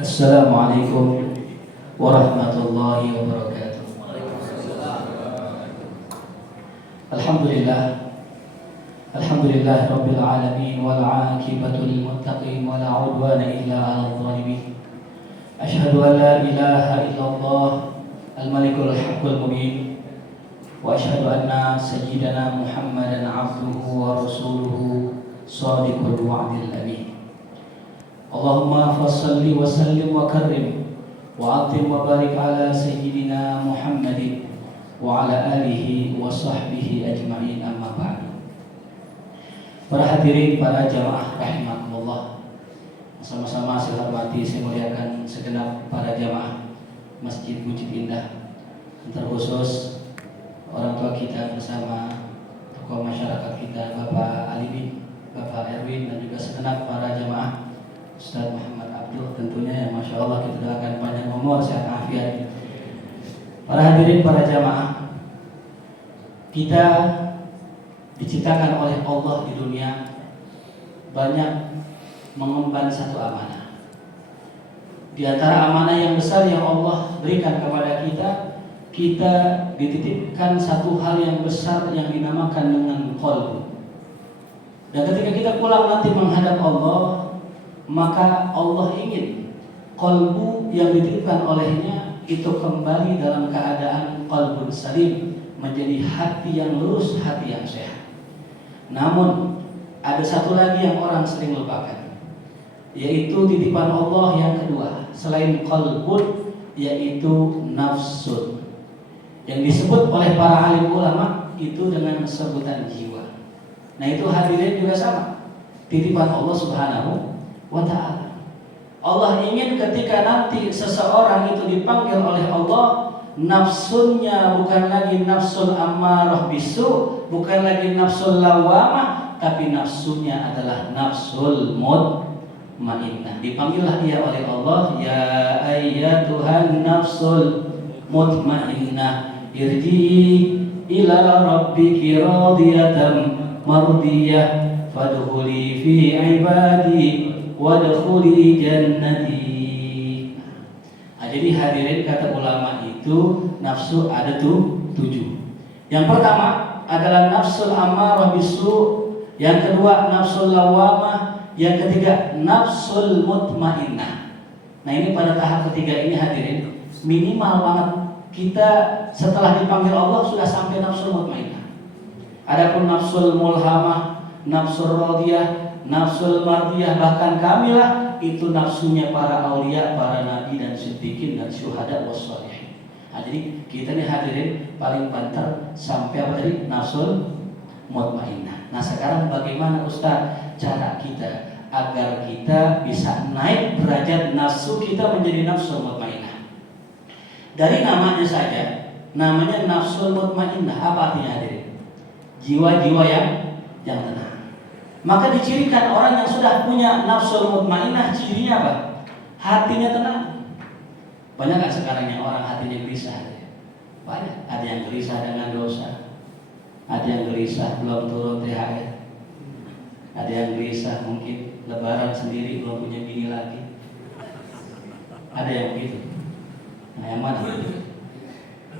Assalamualaikum warahmatullahi wabarakatuh. Alhamdulillah, alhamdulillah rabbil alamin wal aqibatu lil muttaqin wa la udwana illa 'alal zalimin. Asyhadu an la ilaha illallah al-malikul haqqul mubin wa asyhadu anna sayyidana Muhammadan 'abduhu wa rasuluhu shadiqul wa'dil amin. Allahumma fassalli wa sallim wa karrim wa atim wa barik ala sayyidina Muhammadin wa ala alihi wa sahbihi ajma'in, amma ba'du. Para hadirin, para jamaah rahimakumullah, sama-sama saya hormati, saya muliakan segenap para jamaah Masjid Bukit Indah, terkhusus orang tua kita bersama tokoh masyarakat kita, Bapak Alimin, Bapak Erwin, dan juga segenap para jamaah Ustaz Muhammad Abdul, tentunya yang Masya Allah kita doakan panjang umur, sehat afiat. Para hadirin, para jamaah, kita diciptakan oleh Allah di dunia banyak mengemban satu amanah. Di antara amanah yang besar yang Allah berikan kepada kita, kita dititipkan satu hal yang besar yang dinamakan dengan qalbu. Dan ketika kita pulang nanti menghadap Allah, maka Allah ingin qalbu yang dititipkan olehnya itu kembali dalam keadaan qalbun salim, menjadi hati yang lurus, hati yang sehat. Namun ada satu lagi yang orang sering lupakan, yaitu titipan Allah yang kedua selain qalbun, yaitu nafsun, yang disebut oleh para alim ulama itu dengan sebutan jiwa. Nah, itu hadirin juga sama, titipan Allah Subhanahu wa ta'ala. Allah ingin ketika nanti seseorang itu dipanggil oleh Allah, nafsunya bukan lagi nafsul ammarah bisu, bukan lagi nafsul lawamah, tapi nafsunya adalah nafsul mutmainnah. Dipanggillah dia oleh Allah, ya ayyatuhan nafsul mutmainnah, irji'i ila rabbiki radiyatan mardiyah, fadkhuli fi ibadi wadkhuli jannati. Nah, jadi hadirin, kata ulama itu nafsu ada 7. Yang pertama adalah nafsul ammarah bisu, yang kedua nafsul lawamah, yang ketiga nafsul mutmainnah. Nah, ini pada tahap ketiga ini hadirin, minimal banget kita setelah dipanggil Allah sudah sampai nafsul mutmainnah. Adapun nafsul mulhamah, nafsul radiyah, nafsul mardiyah, bahkan kamilah, itu nafsunya para aulia, para nabi dan siddiqin dan syuhada wassalihin. Nah, jadi kita nih hadirin paling banter sampai apa tadi? Nafsul mutmainnah. Nah, sekarang bagaimana Ustaz cara kita agar kita bisa naik derajat nafsu kita menjadi nafsul mutmainnah? Dari namanya saja, namanya nafsul mutmainnah. Apa artinya hadirin? Jiwa-jiwa yang tenang. Maka dicirikan orang yang sudah punya nafsul mutmainnah, cirinya apa? Hatinya tenang. Banyak gak sekarang yang orang hatinya gelisah? Banyak. Ada yang gelisah dengan dosa, ada yang gelisah belum turun THR, ada yang gelisah mungkin lebaran sendiri belum punya bini lagi, ada yang begitu. Nah, yang mana?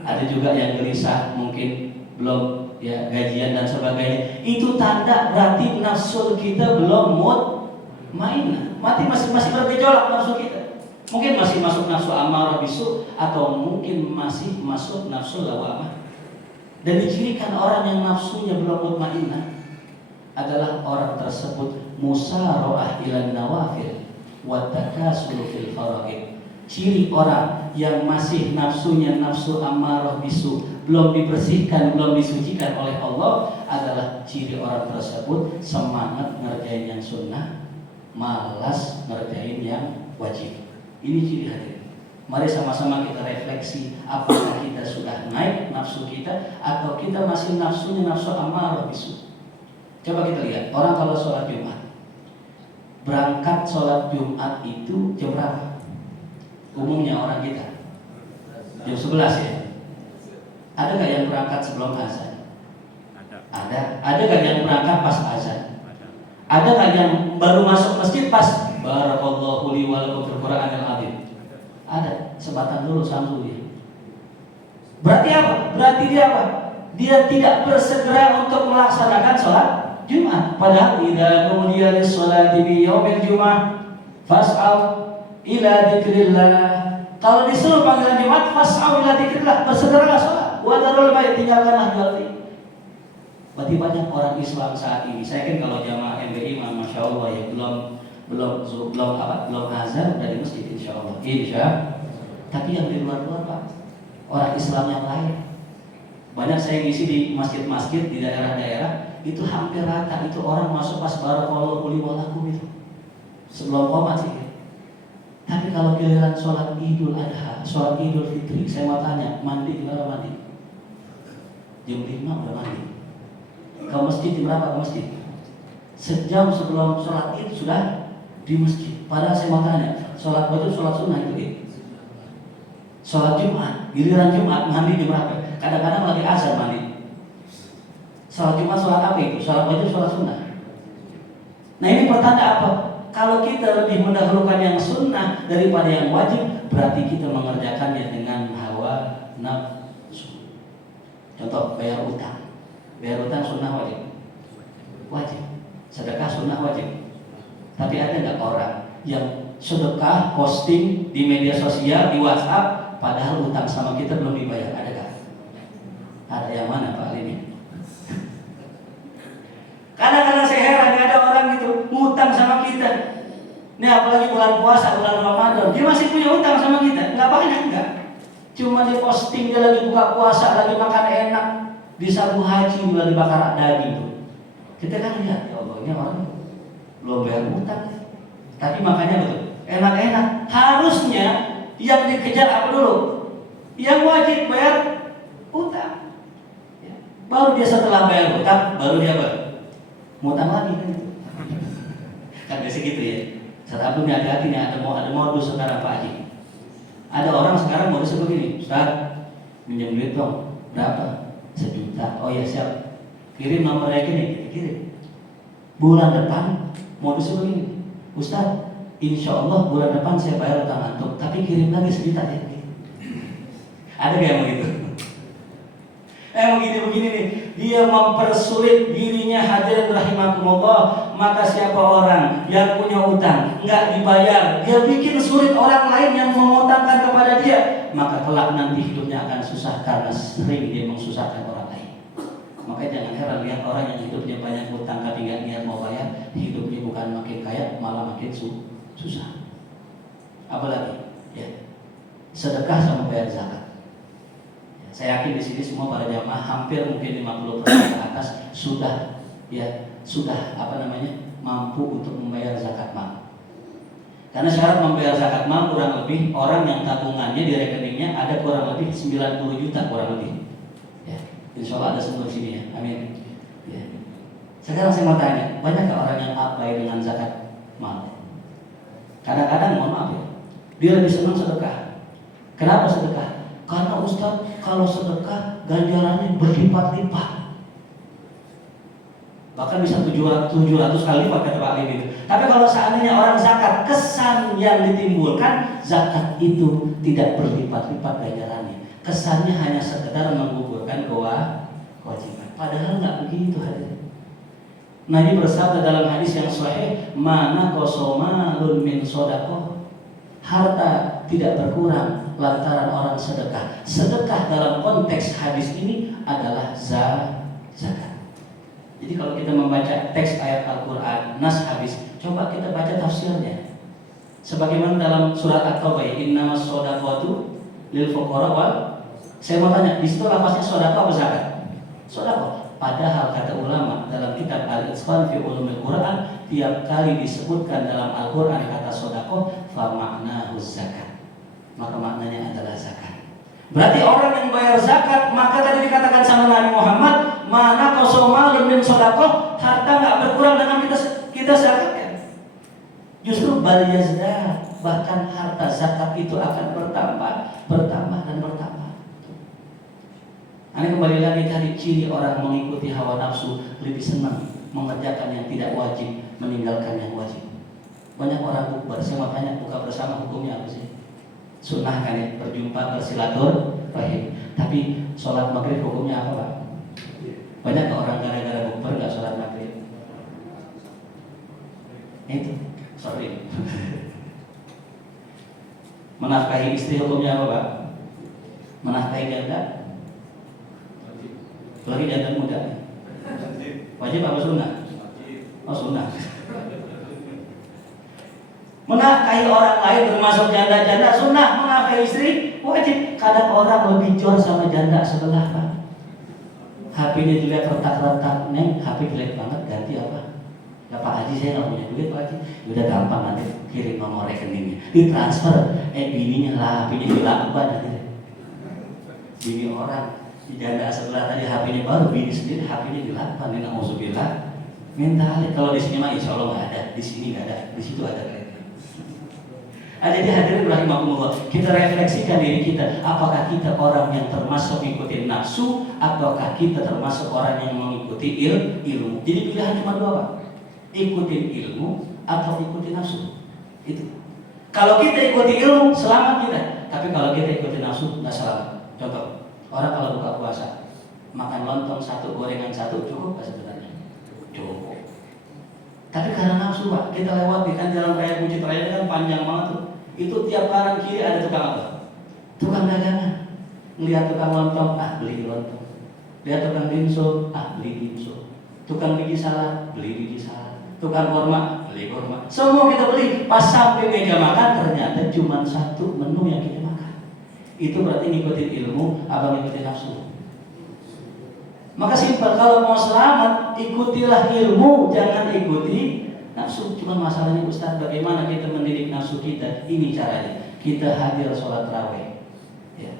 Ada juga yang gelisah mungkin belum gajian dan sebagainya. Itu tanda berarti nafsu kita belum mutmainnah. Masih bergejolak nafsu kita. Mungkin masih masuk nafsu ammarah bisu, atau mungkin masih masuk nafsu lawamah. Dan dicirikan orang yang nafsunya belum mutmainnah adalah orang tersebut musara'ah ilan nawafil wa takasul fil faraid. Ciri orang yang masih nafsunya nafsu ammarah bisu, belum dibersihkan, belum disucikan oleh Allah, adalah ciri orang tersebut semangat ngerjain yang sunnah, malas ngerjain yang wajib. Ini ciri hadirin. Mari sama-sama kita refleksi, apakah kita sudah naik nafsu kita atau kita masih nafsunya nafsu ammarah bisu. Coba kita lihat, orang kalau sholat Jumat, berangkat sholat Jumat itu jam berapa? Umumnya orang kita jam 11 ya. Ada gak yang berangkat sebelum azan? Ada. Ada gak yang berangkat pas azan? Ada gak yang baru masuk masjid pas Barakallahu li wa lakum fil Qur'anil azim. Ada kesempatan dulu samsul dia. Berarti apa? Berarti dia apa? Dia tidak bersegera untuk melaksanakan sholat Jumat. Padahal idza nudiya lis-sholati bi yaumil Jum'ah fas'au ila dzikrillah. Kalau disuruh panggilan Jumat, fas'au ila dzikrillah, bersegeralah sholat. Wa darul bai', tinggalkanlah jual beli. Berarti banyak orang Islam saat ini. Saya yakin kalau jamaah MBI, masya Allah ya, belum azan dari masjid, insya Allah. Tapi yang di luar Pak, orang Islam yang lain. Banyak saya ngisi di masjid-masjid di daerah-daerah, itu hampir rata, itu orang masuk pas barakallahu li wa lakum itu. Sebelum qomat sih. Tapi kalau giliran sholat Idul Adha, sholat Idul Fitri, saya mau tanya, mandi gimana mandi? Jam 5 udah mandi. Ke masjid jam berapa ke masjid? Sejam sebelum sholat Id sudah di masjid. Padahal saya mau tanya, sholat wajib, sholat sunnah itu sholat Jumat, giliran Jumat mandi jam berapa? Kadang-kadang lagi azan mandi. Sholat Jumat sholat apa itu? Sholat wajib, sholat sunnah. Nah ini pertanda apa? Kalau kita lebih mendahulukan yang sunnah daripada yang wajib, berarti kita mengerjakannya dengan hawa nafsu. Contoh, bayar utang. Bayar utang sunnah wajib? Wajib. Sedekah sunnah wajib. Tapi ada nggak orang yang sedekah posting di media sosial, di WhatsApp, padahal utang sama kita belum dibayar? Ada nggak? Ada yang mana Pak ini? Kadang-kadang saya heran, ada orang gitu ngutang sama kita. Ini apalagi bulan puasa, bulan Ramadan, dia masih punya utang sama kita. Nggak banyak, nggak. Cuma dia posting dia lagi buka puasa, lagi makan enak, di sabu haji lagi bakar daging tuh. Kita kan lihat, ya Allah, ini orang belum bayar utang. Tapi makanya betul, enak-enak. Harusnya yang dikejar apa dulu? Yang wajib bayar utang. Ya. Baru dia setelah bayar utang, baru dia ngutang lagi kan? Kan biasa gitu ya. Saat ini hati-hati nih, ada modus sekarang Pak Haji. Ada orang sekarang modusnya begini, Ustaz, minjem duit dong, berapa? 1 juta. Oh ya siap. Kirim nomornya gini, kita kirim. Bulan depan modusnya begini, Ustaz, insya Allah bulan depan saya bayar utang antum, tapi kirim lagi 1 juta ya. Ada gak yang begitu? Begini nih, dia mempersulit dirinya. Hadirin rahimakumullah. Maka siapa orang yang punya utang nggak dibayar, dia bikin sulit orang lain yang mengutangkan kepada dia, maka kelak nanti hidupnya akan susah karena sering dia mengsusahkan orang lain. Maka jangan heran lihat orang yang hidupnya banyak utang tapi nggak niat mau bayar, hidupnya bukan makin kaya malah makin susah. Apalagi ya, sedekah sama bayar zakat. Saya yakin di sini semua para jamaah hampir mungkin 50% ke atas sudah mampu untuk membayar zakat mal. Karena syarat membayar zakat mal kurang lebih orang yang tabungannya di rekeningnya ada kurang lebih 90 juta kurang lebih. Ya, insya Allah ada semua di sini ya. Amin. Ya. Sekarang saya mau tanya, banyakkah orang yang abai dengan zakat mal? Kadang-kadang mohon maaf ya, dia lebih senang sedekah. Kenapa sedekah? Karena Ustaz, kalau sedekah ganjarannya berlipat-lipat. Bahkan bisa 700 kali lipat kata Pak Lim itu. Tapi kalau seandainya orang zakat, kesan yang ditimbulkan zakat itu tidak berlipat-lipat ganjarannya. Kesannya hanya sekedar menggugurkan kewajiban. Padahal nggak begitu hadirin. Nabi bersabda dalam hadis yang sahih, "Mana qasamalun min shadaqah." Harta tidak berkurang lantaran orang sedekah. Sedekah dalam konteks hadis ini adalah zakat. Jadi kalau kita membaca teks ayat Al-Quran, nas hadis, coba kita baca tafsirnya. Sebagaimana dalam surat At-Taubah, innamas shadaqatu lil fuqara wal. Saya mau tanya, di situ lafaznya shadaqah apa zakat? Shadaqah. Padahal kata ulama dalam kitab Al-Itqan fi Ulumil Quran, tiap kali disebutkan dalam Al-Quran kata shadaqah, fa ma'nahu zakat. Maka maknanya adalah zakat. Berarti orang yang bayar zakat, maka tadi dikatakan sama Nabi Muhammad, mana qasamalun min shadaqah, harta enggak berkurang dengan kita zakatkan. Justru bal yazdad, bahkan harta zakat itu akan bertambah dan bertambah. Ini kembali lagi tadi, ciri orang mengikuti hawa nafsu lebih senang mengerjakan yang tidak wajib, meninggalkan yang wajib. Banyak orang bukber, saya mau tanya buka bersama hukumnya apa sih? Sunnah kan ya, berjumpa bersilaturahim. Tapi sholat maghrib hukumnya apa Pak? Banyak orang gara-gara bukber nggak sholat maghrib. Itu, sorry. Menafkahi istri hukumnya apa Pak? Menafkahi janda? Lagi janda muda. Wajib apa sunnah? Oh sunnah. Menafkahi orang lain termasuk janda-janda sunnah, menafkahi istri wajib. Kadang orang lebih jor sama janda sebelah Pak. HP-nya dilihat retak-retak, neng HP jelek banget, ganti apa? Ya Pak Haji saya nggak punya duit Pak Haji. Udah gampang nanti kirim nomor rekeningnya, ditransfer. Bininya lah HP-nya dilakban nanti. Bini orang di janda sebelah tadi HP-nya baru, bini sendiri HP-nya dilakban. Ini nauzubillah. Minta kalau di sini mah insya Allah nggak ada, di sini nggak ada, di situ ada. Jadi hadirin rahimahumullah, kita refleksikan diri kita, apakah kita orang yang termasuk mengikuti nafsu ataukah kita termasuk orang yang mengikuti ilmu. Jadi pilihan cuma dua Pak, ikutin ilmu atau ikuti nafsu. Itu. Kalau kita ikuti ilmu selamat kita, tapi kalau kita ikuti nafsu nggak selamat. Contoh, orang kalau buka puasa makan lontong satu, gorengan satu, cukup nggak sebenarnya? Cukup. Tapi karena nafsu Pak, kita lewati kan jalan raya Bukit Raya kan panjang banget tuh. Itu tiap kanan kiri ada tukang apa? Tukang dagangan. Lihat tukang lontong, beli lontong. Lihat tukang dimsum, beli dimsum. Tukang biji salad, beli biji salad. Tukang kurma, beli kurma. Semua kita beli. Pas sampai meja makan ternyata cuma satu menu yang kita makan. Itu berarti ngikutin ilmu, abang ngikutin nafsu. Maka simpel, kalau mau selamat ikutilah ilmu, jangan ikuti nafsu. Cuma masalahnya Ustaz, bagaimana kita mendidik nafsu kita? Ini caranya, kita hadir sholat tarawih ya.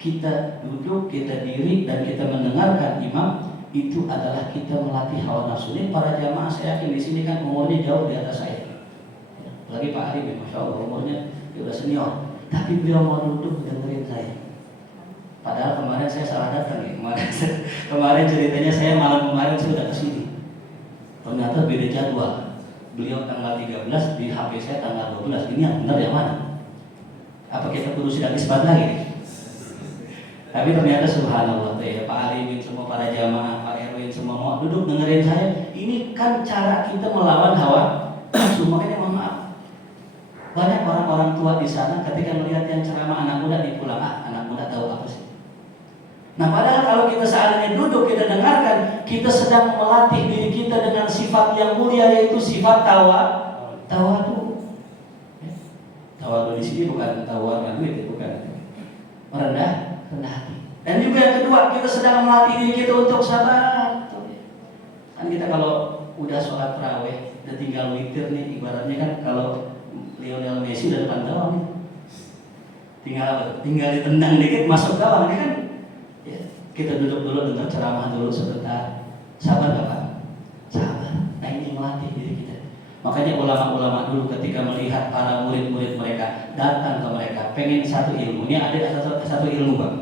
Kita duduk, kita diri, dan kita mendengarkan imam. Itu adalah kita melatih hawa nafsu. Ini para jamaah saya yakin di sini kan umurnya jauh di atas saya ya. Apalagi Pak Arif ya, Masya Allah umurnya sudah senior. Tapi beliau mau duduk dengerin saya. Padahal kemarin saya salah datang ya. Kemarin ceritanya saya malam kemarin sudah kesini. Ternyata beda jadwal. Beliau tanggal 13, di HP saya tanggal 12. Ini yang benar yang mana? Apa kita perlu sidang isbat lagi? Tapi ternyata subhanallah ya, Pak Alimin, semua para jamaah, Pak Erwin, semua mau duduk dengerin saya. Ini kan cara kita melawan hawa nafsu. Makanya mohon maaf, banyak orang-orang tua di sana ketika melihat yang ceramah anak muda di pulang, anak muda tahu apa sih? Nah padahal kalau kita seandainya duduk kita dengarkan, kita sedang melatih diri kita dengan sifat yang mulia, yaitu sifat tawadu. Tawadu di sini bukan tawarkan duit, bukan. Rendah hati. Dan juga yang kedua, kita sedang melatih diri kita untuk sabar. Kan kita kalau udah sholat tarawih, udah tinggal witir nih, ibaratnya kan kalau Lionel Messi udah depan gawang nih. Tinggal apa? Tinggal ditendang dikit masuk gawang nih kan. Ya, kita duduk dulu, dengar ceramah dulu sebentar. Sabar gak Pak? Sabar. Nah ini melatih diri kita. Makanya ulama-ulama dulu ketika melihat para murid-murid mereka datang ke mereka, pengen satu ilmu. Ini ada satu ilmu Bang.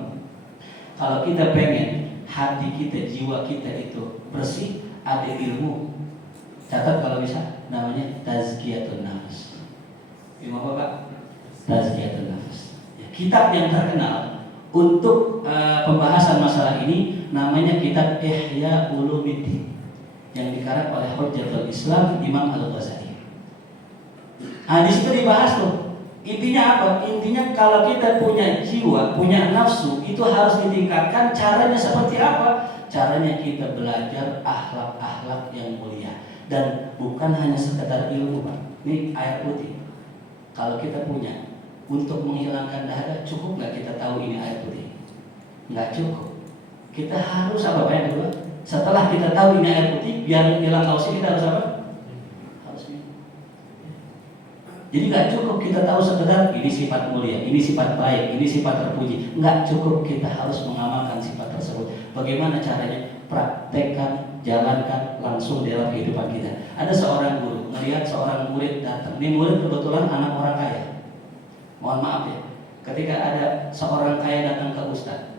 Kalau kita pengen hati kita, jiwa kita itu bersih, ada ilmu. Catat kalau bisa, namanya tazkiyatun nafs. Ilmu apa Pak? Tazkiyatun nafs. Ya, kitab yang terkenal untuk pembahasan masalah ini namanya kitab Ihya Ulumuddin yang dikarang oleh Hujjatul Islam Imam Al-Ghazali. Di situ dibahas tuh. Intinya apa? Intinya kalau kita punya jiwa, punya nafsu, itu harus ditingkatkan. Caranya seperti apa? Caranya kita belajar akhlak-akhlak yang mulia. Dan bukan hanya sekedar ilmu Pak. Ini air putih. Kalau kita punya, untuk menghilangkan dahaga, cukup nggak kita tahu ini air putih? Nggak cukup. Kita harus apa Pak yang kedua? Setelah kita tahu ini air putih, biar hilang hausnya kita harus apa? Harus minum. Jadi nggak cukup kita tahu sekedar ini sifat mulia, ini sifat baik, ini sifat terpuji. Nggak cukup, kita harus mengamalkan sifat tersebut. Bagaimana caranya? Praktekkan, jalankan langsung dalam kehidupan kita. Ada seorang guru melihat seorang murid datang. Ini murid kebetulan anak orang kaya. Mohon maaf ya, ketika ada seorang kaya datang ke ustaz,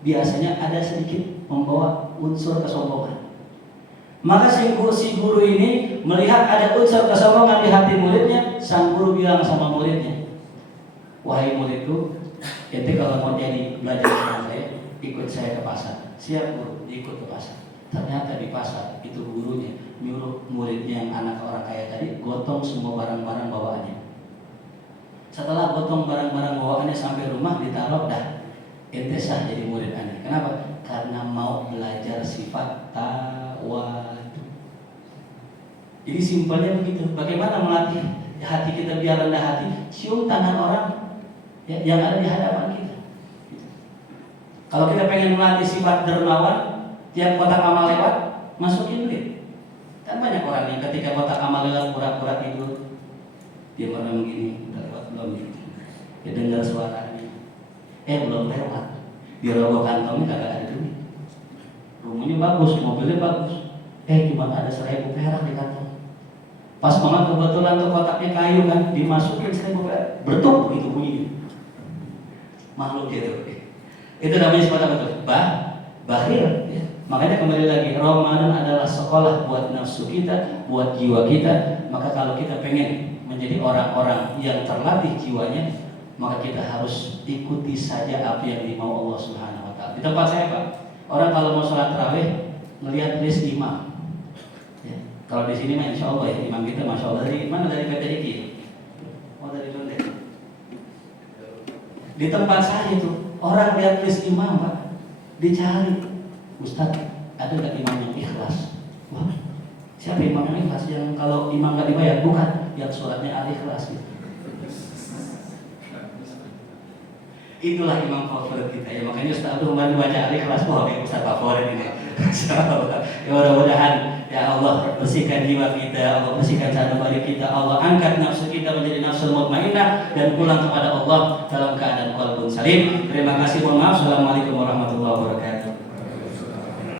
biasanya ada sedikit membawa unsur kesombongan. Maka si guru ini melihat ada unsur kesombongan di hati muridnya. Sang guru bilang sama muridnya, wahai muridku, ente kalau mau jadi belajar sama saya, ikut saya ke pasar. Siap guru, ikut ke pasar. Ternyata di pasar itu gurunya nyuruh muridnya yang anak orang kaya tadi gotong semua barang-barang bawaannya. Setelah gotong barang-barang bawaannya sampai rumah, ditaruh, dah ente sah jadi murid aneh. Kenapa? Karena mau belajar sifat tawadu. Jadi simpelnya begitu. Bagaimana melatih hati kita biar rendah hati? Cium tangan orang yang ada di hadapan kita. Kalau kita pengen melatih sifat dermawan, tiap kotak amal lewat, masukin duit. Kan banyak orang yang ketika kotak amal lewat pura-pura tidur, dia orang begini, udah lewat belum gitu. Dia dengar suaranya, belum lewat. Dia rogoh kantongnya kagak ada duit. Rumahnya bagus, mobilnya bagus, cuma ada 1.000 perak di kantong. Pas banget kebetulan tuh kotaknya kayu kan, dimasukin 1.000 perak, bertuk begitu bunyinya. Makhluk gitu. Itu namanya sifat apa tuh? Bakhil. Ya. Makanya kembali lagi, Ramadan adalah sekolah buat nafsu kita, buat jiwa kita. Maka kalau kita pengen menjadi orang-orang yang terlatih jiwanya, maka kita harus ikuti saja apa yang dimau Allah Subhanahu wa taala. Di tempat saya, Pak, orang kalau mau sholat tarawih melihat list imam. Ya. Kalau di sini mah insya Allah ya, imam kita masya Allah dari mana, dari PTIQ? Oh, dari London. Di tempat saya itu orang lihat list imam, Pak, dicari, Ustaz, ada nggak imam yang ikhlas? Wah, siapa imam yang ikhlas? Yang kalau imam nggak dibayar? Bukan, yang suratnya al-ikhlas gitu. Itulah imam favorit kita ya, makanya Ustaz Abdul kemarin baca al-ikhlas, wah ini Ustaz favorit ini. Ya mudah-mudahan ya Allah bersihkan jiwa kita, Allah bersihkan sanubari kita, Allah angkat nafsu kita menjadi nafsu mutmainnah dan pulang kepada Allah dalam keadaan qalbun salim. Terima kasih, mohon maaf. Assalamualaikum warahmatullahi wabarakatuh.